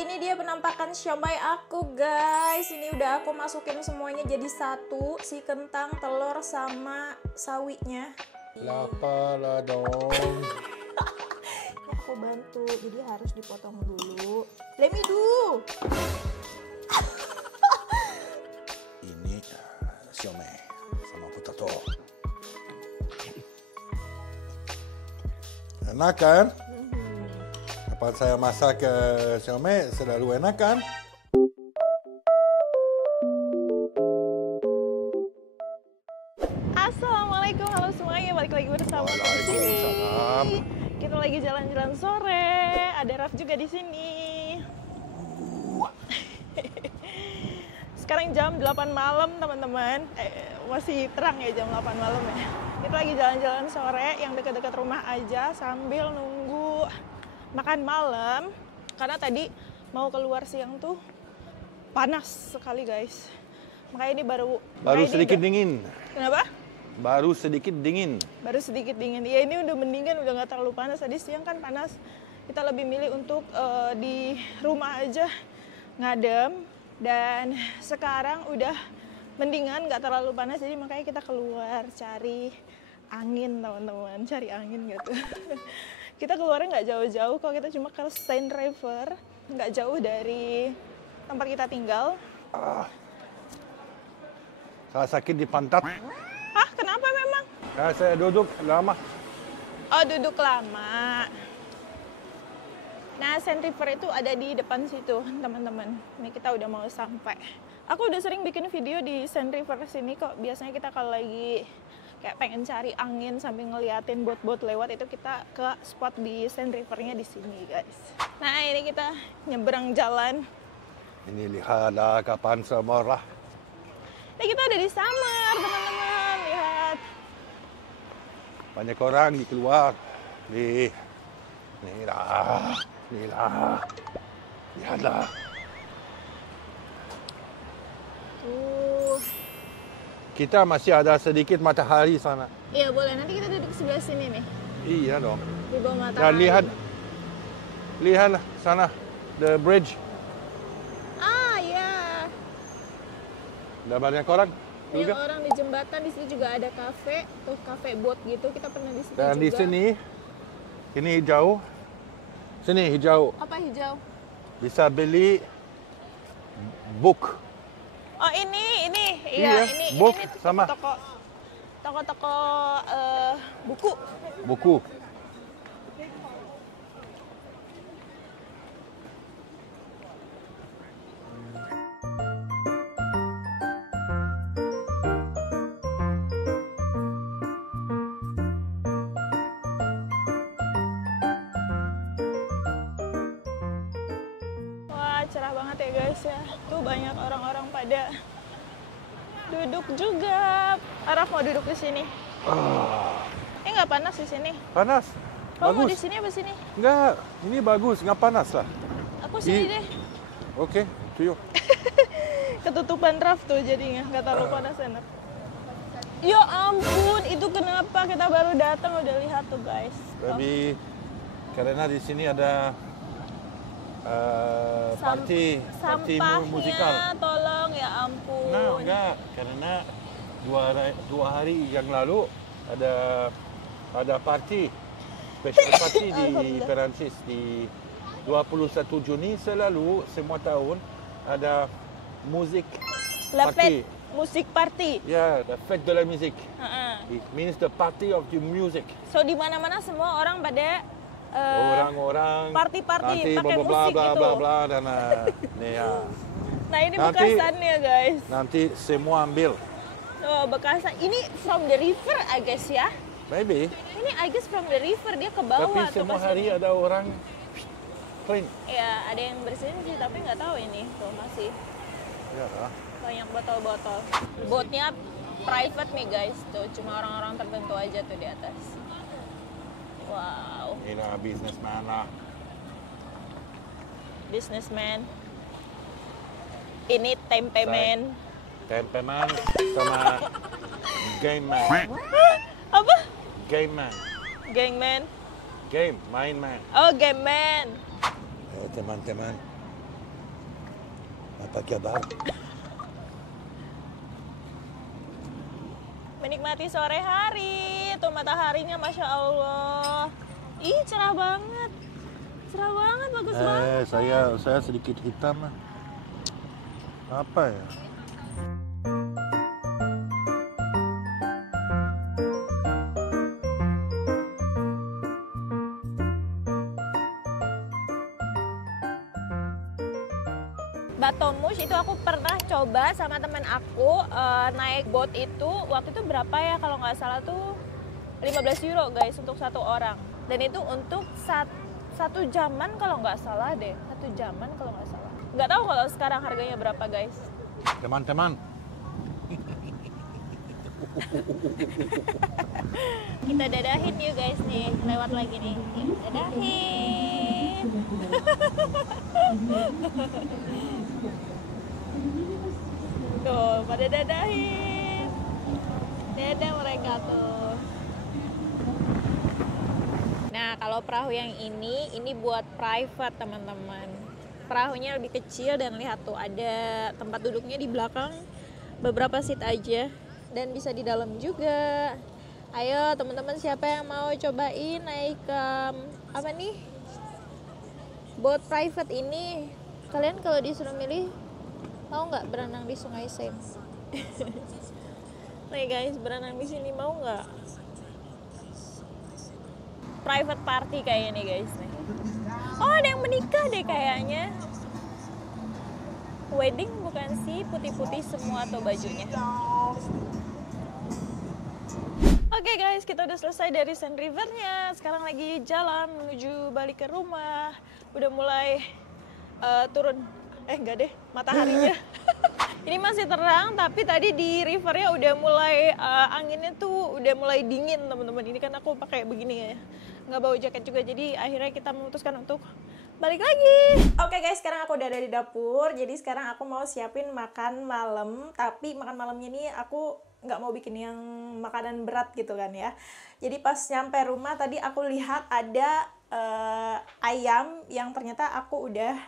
Ini dia penampakan siomay aku guys. Ini udah aku masukin semuanya jadi satu, si kentang, telur sama sawinya. Lapar lah dong. Ya, aku bantu, jadi harus dipotong dulu. Let me do. Ini siomay sama potato. Enak kan? Apa saya masak siomay selalu enak kan? Assalamualaikum, halo semuanya, balik lagi bersama aku di sini. Waalaikumsalam. Kita lagi jalan-jalan sore, ada Raf juga di sini. Sekarang jam 8 malam teman-teman, masih terang ya jam 8 malam ya. Kita lagi jalan-jalan sore yang dekat-dekat rumah aja sambil nunggu makan malam. Karena tadi mau keluar siang tuh panas sekali guys. Makanya ini baru sedikit dingin. Kenapa? Baru sedikit dingin. Baru sedikit dingin. Ya ini udah mendingan, udah nggak terlalu panas. Tadi siang kan panas. Kita lebih milih untuk di rumah aja ngadem. Dan sekarang udah mendingan, nggak terlalu panas. Jadi makanya kita keluar cari angin teman-teman. Cari angin gitu. Kita keluarnya nggak jauh-jauh. Kalau kita cuma ke Sand River, nggak jauh dari tempat kita tinggal. Saya sakit di pantat. Hah? Kenapa memang? Karena saya duduk lama. Oh, duduk lama. Nah, Sand River itu ada di depan situ, teman-teman. Ini kita udah mau sampai. Aku udah sering bikin video di Sand River sini kok. Biasanya kita kalau lagi kayak pengen cari angin sambil ngeliatin bot-bot lewat, itu kita ke spot di Sand Rivernya di sini, guys. Nah, ini kita nyebrang jalan. Ini lihatlah kapan summer lah. Nah, kita ada di summer, teman-teman. Lihat. Banyak orang di keluar. Nih lah. Lihatlah. Tuh. Kita masih ada sedikit matahari sana. Iya, boleh. Nanti kita duduk sebelah sini nih. Iya dong. Di bawah matahari. Dan lihatlah sana, the bridge. Ah, iya. Ada banyak orang Banyak juga. orang di jembatan, di sini juga ada kafe, tuh kafe boat gitu. Kita pernah di situ Dan juga. di sini, ini hijau. Sini hijau. Apa hijau? Bisa beli book. Oh, ini. Iya, ini book ini sama. toko-toko buku. Buku. Wah, cerah banget ya guys ya. Tuh banyak orang-orang pada duduk juga. Araf mau duduk di sini. Ini nggak panas di sini. Panas. Kamu mau di Bagus. sini apa sini? Enggak, ini bagus, nggak panas lah. Aku sini deh. Oke, to you. Ketutupan Raf tuh jadinya, nggak terlalu panas enak. Ya ampun, itu kenapa kita baru datang udah lihat tuh guys. Tapi karena di sini ada party Sampahnya musikal. tolong ya ampun. Nah, enggak, karena dua hari yang lalu ada party, special party di Perancis di 21 Juni selalu semua tahun ada musik La party. fête, musik party. Yeah, the fête de la musique. Heeh. It means the party of the music. So di mana-mana semua orang pada Orang-orang party-party nanti pakai bla bla musik bla itu. bla bla dan nih ya. Nah ini Nanti- bekasannya guys. Nanti semua ambil. Oh bekasan. Ini from the river I guess ya. Maybe. Ini I guess from the river, dia ke bawah Tapi tuh semua ke hari sini. ada orang clean. Ya ada yang bersihin sih tapi nggak tahu ini tuh masih Ya lah. banyak botol-botol. Boatnya private nih guys tuh, cuma orang-orang tertentu aja tuh di atas. Wow, Ini businessman lah. businessman. Ini tempemen. Tempeman sama game man. Apa? Game man. Gangman. Game, main man. Oh, game man. Teman-teman. Apa kabar? Menikmati sore hari, tuh mataharinya Masya Allah. Ih, cerah banget. Cerah banget, bagus banget. Saya sedikit hitam. Apa ya? Batomush itu aku pernah coba sama teman aku naik boat itu waktu itu berapa ya kalau nggak salah tuh 15 euro guys untuk satu orang, dan itu untuk satu jaman kalau nggak salah deh, satu jaman kalau nggak salah. Nggak tahu kalau sekarang harganya berapa guys. Teman-teman, Kita dadahin yuk guys nih, lewat lagi nih. Yuk, dadahin. Tuh, pada dadahin. Dadah mereka tuh. Nah, kalau perahu yang ini buat private teman-teman. Perahunya lebih kecil dan lihat tuh ada tempat duduknya di belakang, beberapa seat aja, dan bisa di dalam juga. Ayo teman-teman, siapa yang mau cobain naik ke apa nih, boat private ini? Kalian kalau disuruh milih mau nggak berenang di Sungai Sem? Nih guys, berenang di sini mau nggak? Private party kayaknya nih guys nih. Oh, ada yang menikah deh kayaknya. Wedding bukan sih, putih-putih semua tuh bajunya. Oke guys, kita udah selesai dari Sand Rivernya. Sekarang lagi jalan menuju balik ke rumah. Udah mulai turun. Enggak deh, mataharinya. Ini masih terang, tapi tadi di rivernya udah mulai anginnya tuh udah mulai dingin teman-teman. Ini kan aku pakai begini ya, nggak bawa jaket juga. Jadi akhirnya kita memutuskan untuk balik lagi. Oke guys, sekarang aku udah ada di dapur. Jadi sekarang aku mau siapin makan malam. Tapi makan malamnya ini aku nggak mau bikin yang makanan berat gitu kan ya. Jadi pas nyampe rumah tadi aku lihat ada ayam yang ternyata aku udah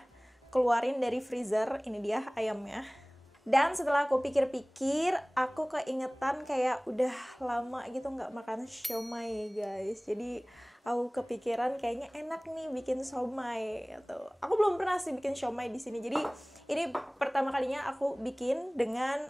keluarin dari freezer. Ini dia ayamnya. Dan setelah aku pikir-pikir, aku keingetan kayak udah lama gitu nggak makan siomay guys. Jadi aku kepikiran kayaknya enak nih bikin siomay gitu. Aku belum pernah sih bikin siomay di sini. Jadi ini pertama kalinya aku bikin dengan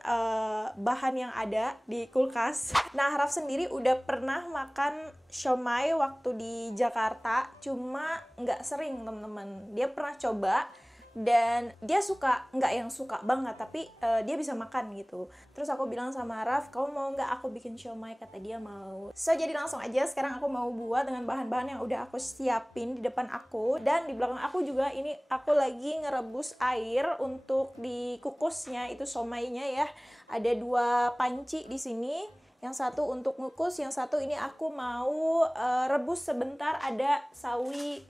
bahan yang ada di kulkas. Nah, Raf sendiri udah pernah makan siomay waktu di Jakarta, cuma nggak sering teman-teman. Dia pernah coba dan dia suka, nggak yang suka banget, tapi dia bisa makan gitu. Terus aku bilang sama Raf, kamu mau nggak aku bikin siomay? Kata dia mau. So jadi langsung aja sekarang aku mau buat dengan bahan-bahan yang udah aku siapin di depan aku. Dan di belakang aku juga ini aku lagi ngerebus air untuk dikukusnya itu siomaynya ya. Ada 2 panci di sini. Yang satu untuk ngukus, yang satu ini aku mau rebus sebentar. Ada sawi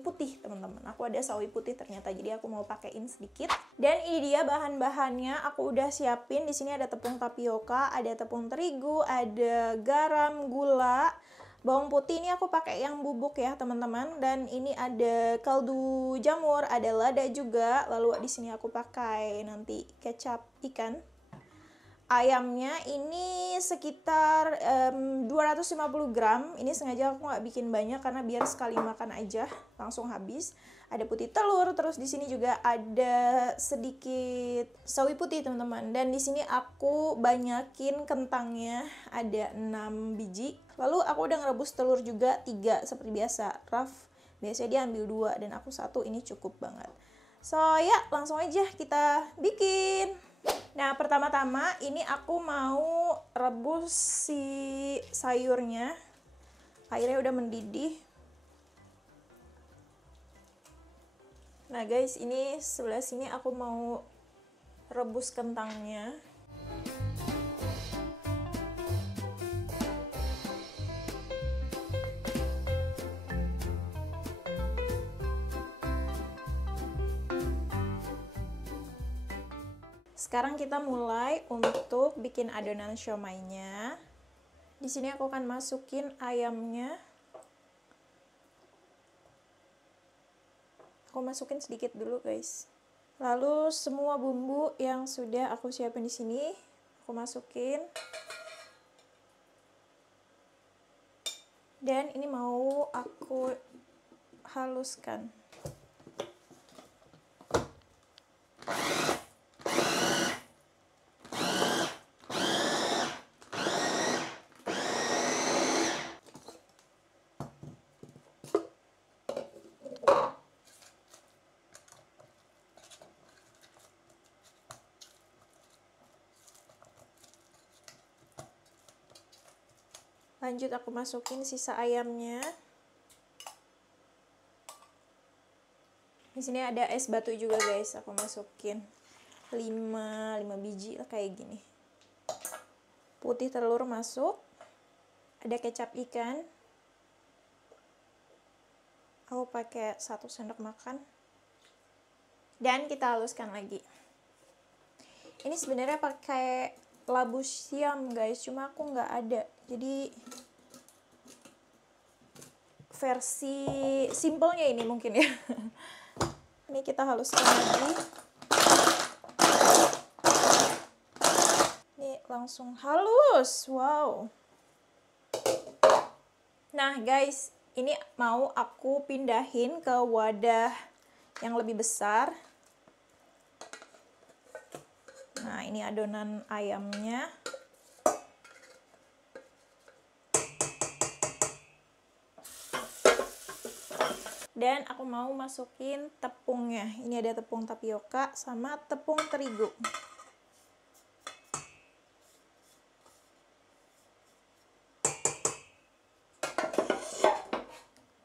putih teman-teman. Aku ada sawi putih ternyata, jadi aku mau pakein sedikit. Dan ini dia bahan-bahannya aku udah siapin. Di sini ada tepung tapioka, ada tepung terigu, ada garam, gula, bawang putih. Ini aku pakai yang bubuk ya teman-teman. Dan ini ada kaldu jamur, ada lada juga. Lalu di sini aku pakai nanti kecap ikan. Ayamnya ini sekitar 250 gram. Ini sengaja aku nggak bikin banyak karena biar sekali makan aja langsung habis. Ada putih telur, terus di sini juga ada sedikit sawi putih teman-teman. Dan di sini aku banyakin kentangnya, ada 6 biji. Lalu aku udah ngerebus telur juga 3 seperti biasa. Raf biasanya dia ambil 2 dan aku 1, ini cukup banget. So ya, langsung aja kita bikin. Nah, pertama-tama ini aku mau rebus si sayurnya. Airnya udah mendidih. Nah guys, ini sebelah sini aku mau rebus kentangnya. Sekarang kita mulai untuk bikin adonan siomaynya. Di sini aku akan masukin ayamnya. Aku masukin sedikit dulu, guys. Lalu semua bumbu yang sudah aku siapin di sini aku masukin. Dan ini mau aku haluskan. Lanjut aku masukin sisa ayamnya. Di sini ada es batu juga guys, aku masukin 5 biji lah kayak gini. Putih telur masuk. Ada kecap ikan. Aku pakai 1 sendok makan. Dan kita haluskan lagi. Ini sebenarnya pakai labu siam guys, cuma aku nggak ada. Jadi versi simpelnya ini mungkin ya. Ini kita haluskan lagi. Ini langsung halus. Wow. Nah guys, ini mau aku pindahin ke wadah yang lebih besar. Nah, ini adonan ayamnya. Dan aku mau masukin tepungnya. Ini ada tepung tapioka sama tepung terigu.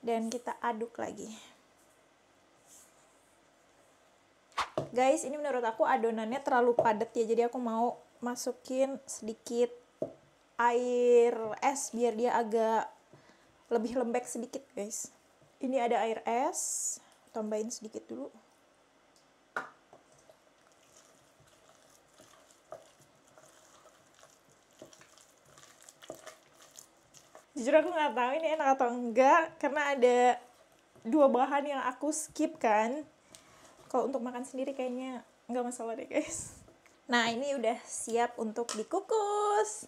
Dan kita aduk lagi. Guys, ini menurut aku adonannya terlalu padat ya. Jadi aku mau masukin sedikit air es biar dia agak lebih lembek sedikit guys. Ini ada air es, tambahin sedikit dulu. Jujur aku nggak tahu ini enak atau enggak, karena ada 2 bahan yang aku skip kan. Kalau untuk makan sendiri kayaknya nggak masalah deh guys. Nah ini udah siap untuk dikukus.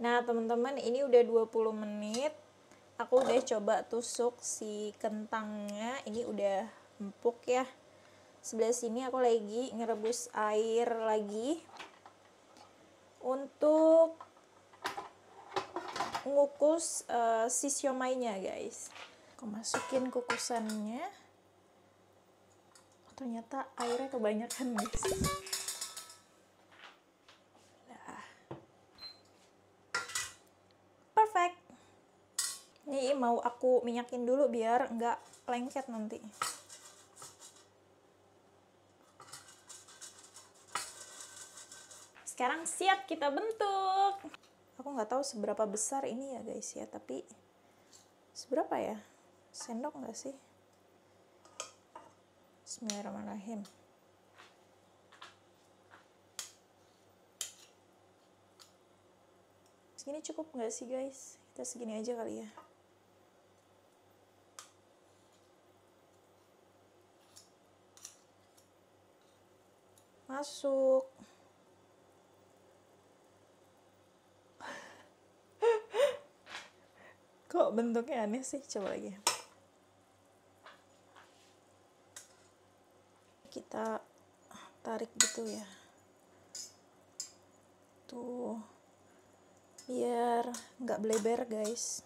Nah teman-teman, ini udah 20 menit. Aku udah coba tusuk si kentangnya, ini udah empuk ya. Sebelah sini aku lagi ngerebus air lagi untuk ngukus si siomainya guys. Aku masukin kukusannya. Ternyata airnya kebanyakan guys. Nah. Perfect. Ini mau aku minyakin dulu biar nggak lengket nanti. Sekarang siap kita bentuk. Aku nggak tahu seberapa besar ini ya guys ya, tapi seberapa ya? Sendok nggak sih? Bismillahirrahmanirrahim. Segini cukup nggak sih guys? Kita segini aja kali ya. Masuk. Kok bentuknya aneh sih? Coba lagi. Kita tarik gitu ya. Tuh. Biar nggak bleber guys.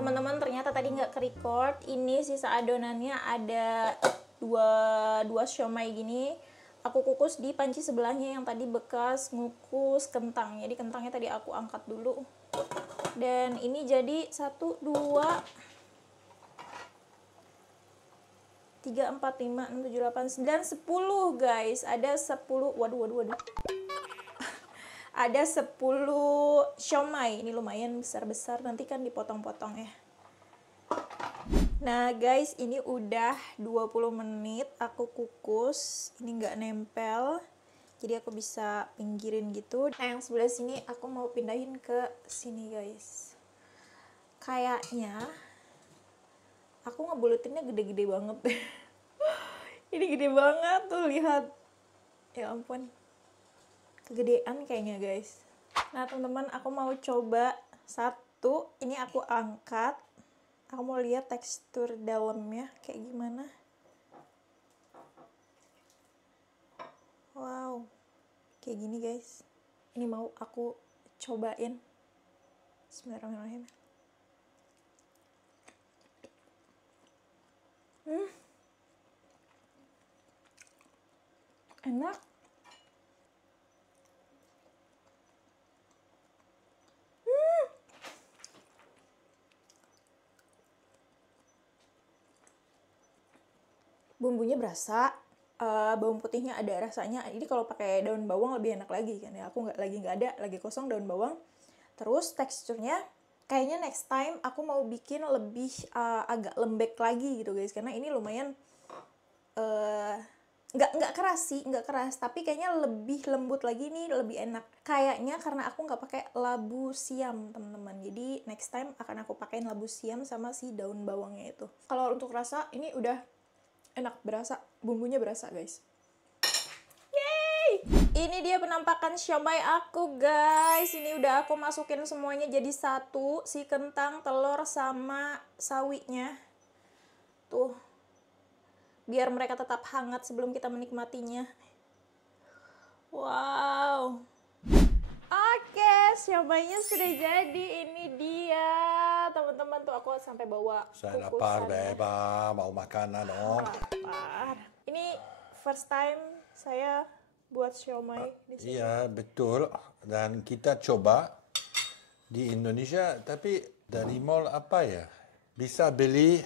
Teman-teman, ternyata tadi nggak ke-record. Ini sisa adonannya ada dua siomay gini. Aku kukus di panci sebelahnya yang tadi bekas ngukus kentang. Jadi kentangnya tadi aku angkat dulu. Dan ini jadi 1, 2, 3, 4, 5, 6, 7, 8, 9, 10 guys. Ada 10, waduh. Ada 10 siomay. Ini lumayan besar-besar, nanti kan dipotong-potong ya. Nah guys, ini udah 20 menit aku kukus. Ini nggak nempel. Jadi aku bisa pinggirin gitu. Nah yang sebelah sini aku mau pindahin ke sini guys. Kayaknya aku ngebulutinnya gede-gede banget. Ini gede banget tuh, lihat. Ya ampun. Kegedean kayaknya guys. Nah teman-teman, aku mau coba satu. Ini aku angkat. Aku mau lihat tekstur dalamnya kayak gimana. Wow. Kayak gini guys. Ini mau aku cobain. Bismillahirrahmanirrahim. Enak. Bumbunya berasa, bawang putihnya ada rasanya. Ini kalau pakai daun bawang lebih enak lagi kan ya. Aku nggak ada, lagi kosong daun bawang. Terus teksturnya kayaknya next time aku mau bikin lebih agak lembek lagi gitu guys, karena ini lumayan nggak keras sih, nggak keras, tapi kayaknya lebih lembut lagi nih, lebih enak kayaknya karena aku nggak pakai labu siam teman-teman. Jadi next time akan aku pakein labu siam sama si daun bawangnya itu. Kalau untuk rasa ini udah enak, berasa, bumbunya berasa guys. Yeay! Ini dia penampakan siomay aku guys. Ini udah aku masukin semuanya jadi satu, si kentang, telur sama sawinya tuh, biar mereka tetap hangat sebelum kita menikmatinya. Wow. Oke, siomaynya sudah jadi. Ini dia teman-teman, tuh aku sampai bawa Saya lapar, Beba. Mau makanan dong. Lapar. Ini first time saya buat siomay di sini. Iya, betul. Dan kita coba di Indonesia, tapi dari mall apa ya? Bisa beli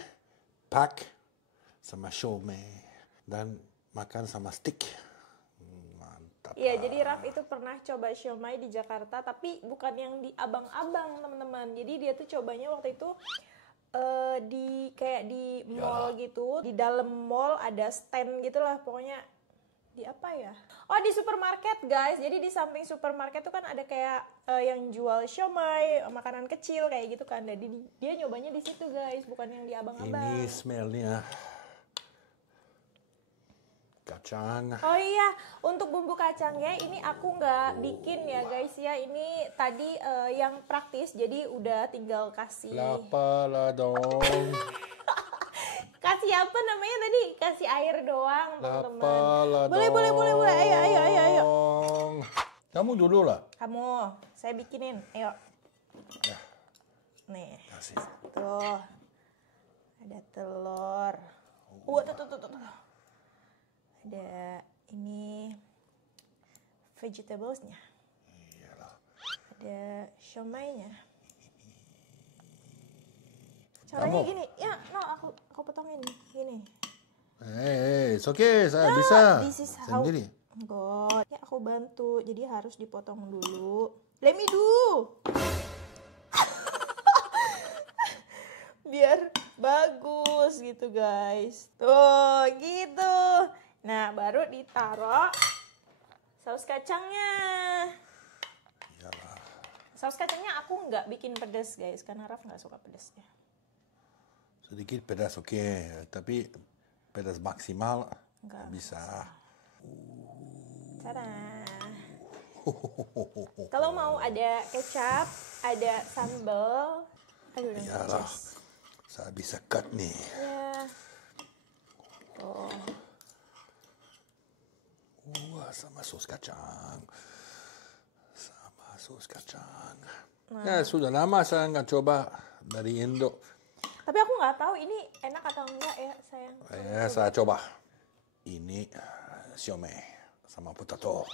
pack sama siomay dan makan sama stick. Mantap. Iya, jadi Raf itu pernah coba siomay di Jakarta, tapi bukan yang di abang-abang teman-teman. Jadi dia tuh cobanya waktu itu di kayak di mall gitu, di dalam mall ada stand gitulah pokoknya. Di apa ya? Oh, di supermarket guys. Jadi di samping supermarket tuh kan ada kayak yang jual siomay, makanan kecil kayak gitu kan. Jadi dia nyobanya di situ guys, bukan yang di abang-abang. Ini smellnya kacang. Oh iya, untuk bumbu kacangnya ini aku nggak bikin ya guys ya. Ini tadi yang praktis, jadi udah tinggal kasih. Lapar lah dong. Kasih apa namanya tadi? Kasih air doang teman-teman. Lapar lah Boleh. Ayo. Kamu dulu lah. Kamu, saya bikinin. Ayo. Ya. Nih. Kasih. Tuh. Ada telur. Tuh. Ada ini vegetablesnya. Iyalah. Ada siomaynya. Caranya Kamu. gini. Ya, no, aku potongin gini. It's okay, saya bisa This is how. sendiri. God. Ya, aku bantu. Jadi harus dipotong dulu. Let me do. Biar bagus gitu guys. Tuh gitu. Nah baru ditaruh saus kacangnya. Iyalah. Saus kacangnya aku nggak bikin pedas guys, karena Raf nggak suka pedasnya. Sedikit pedas oke, tapi pedas maksimal Nggak bisa. Tada. Kalau mau ada kecap, ada sambal. Aduh, Iyalah. Saya bisa cut nih. ya. Tuh. Sama sos kacang. Ya, sudah lama saya nggak coba dari Indo. Tapi aku nggak tahu ini enak atau enggak ya sayang. Ya, saya coba. Ini siomay sama potato.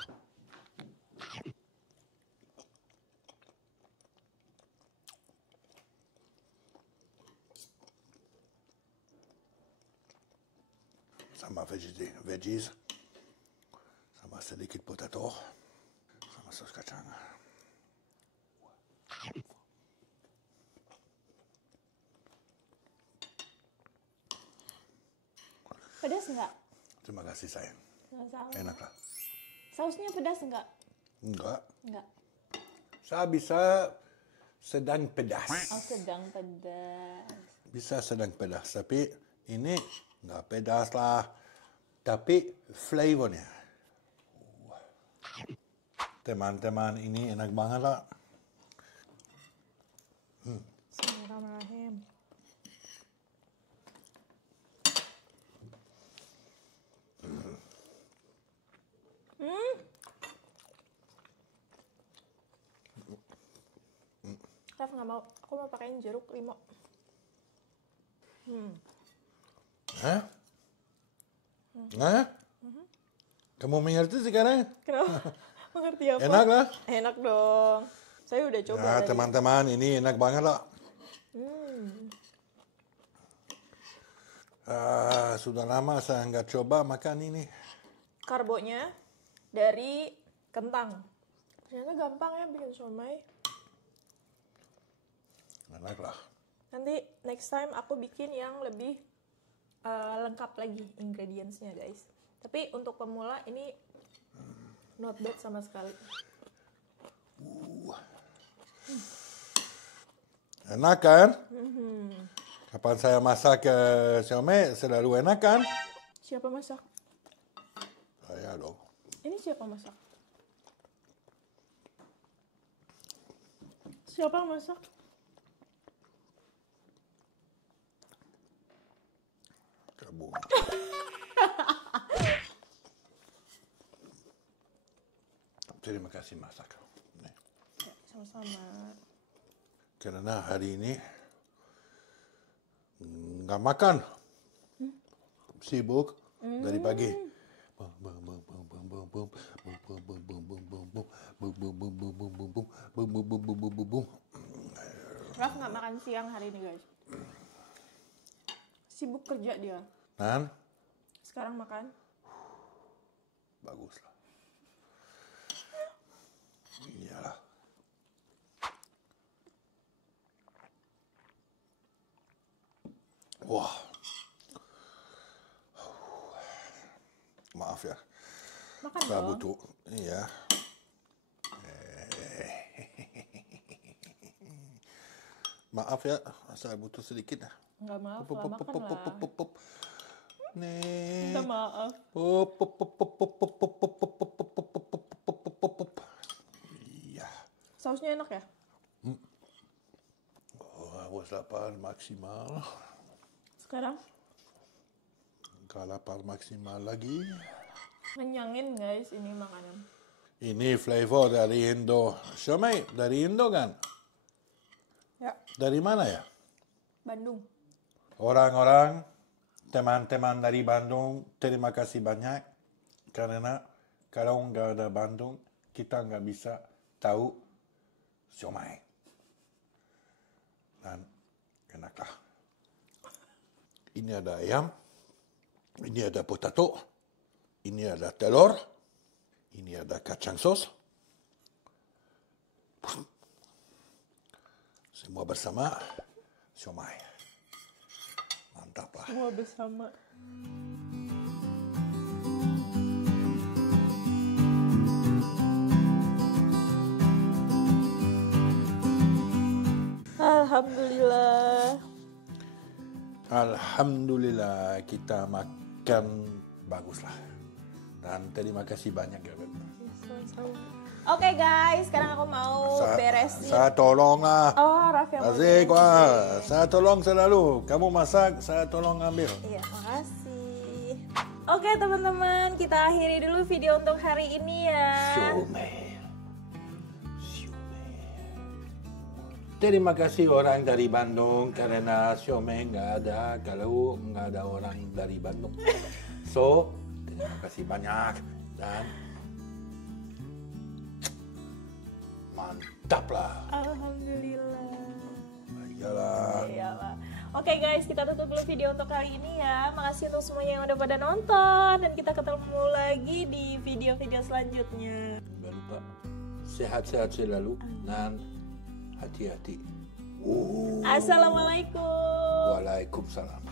Sama veggies. Sama sedikit potato. Sama sos kacang. Pedas nggak? Terima kasih sayang. Nggak salah. Enak lah. Sausnya pedas enggak? Enggak. Enggak. Saya bisa sedang pedas. Oh, sedang pedas. Bisa sedang pedas, tapi ini enggak pedas lah. Tapi flavornya. Teman-teman, ini enak banget lah. Bismillahirrahmanirrahim. Raf nggak mau, aku mau pakein jeruk limau. Hah? Hah? Kamu mengerti sekarang? Kenapa? Mengerti apa? Enak lah. Enak dong. Saya udah coba Nah, tadi. teman-teman, ini enak banget lah. Sudah lama saya nggak coba makan ini. Karbonya dari kentang. Ternyata gampang ya bikin siomay. Enak lah. Nanti next time aku bikin yang lebih lengkap lagi ingredients-nya guys. Tapi untuk pemula ini not bad sama sekali. Enak kan? Kapan saya masak siomay selalu enak kan? Siapa masak? Saya dong. Ini siapa masak? Siapa masak? Kamu. Terima kasih masak. Nih. Ya, sama-sama. Karena hari ini nggak makan. Sibuk dari pagi. Raf nggak makan siang hari ini guys. Sibuk kerja dia. Dan Sekarang makan. bagus lah. Iyalah. Wah. Maaf ya. Makan Saya dong. butuh. Iya. Maaf ya, saya butuh sedikit. Nggak maaf lah, makan lah. Nih. Minta maaf. Iya. Sausnya enak ya? Awas lapar maksimal. Sekarang Kalau lapar maksimal lagi. ngenyangin guys ini makanan. Ini flavor dari Indo. Siomay, dari Indo kan? Ya, Dari mana ya? Bandung. Orang-orang, teman-teman dari Bandung, terima kasih banyak. Karena kalau nggak ada Bandung, kita nggak bisa tahu siomay. Dan enaklah. Ini ada ayam, ini ada potato, ini ada telur, ini ada kacang sos. Semua bersama siomay. Mantap lah. Semua bersama. Alhamdulillah. Alhamdulillah kita makan bagus lah. Dan terima kasih banyak ya. Oke guys, sekarang aku mau beresin. Saya tolong lah. Oh, Raf yang mau Asik, beresin. wah. Saya tolong selalu. Kamu masak, saya tolong ambil. Iya, makasih. Oke teman-teman, kita akhiri dulu video untuk hari ini ya. Siomay. Terima kasih orang dari Bandung karena siomay nggak ada kalau nggak ada orang dari Bandung. So, terima kasih banyak dan mantap lah. Alhamdulillah. Iyalah. Iyalah. Oke guys, kita tutup dulu video untuk kali ini ya. Makasih untuk semuanya yang udah pada nonton dan kita ketemu lagi di video-video selanjutnya. Jangan lupa sehat-sehat selalu dan hati-hati. Assalamualaikum. Waalaikumsalam.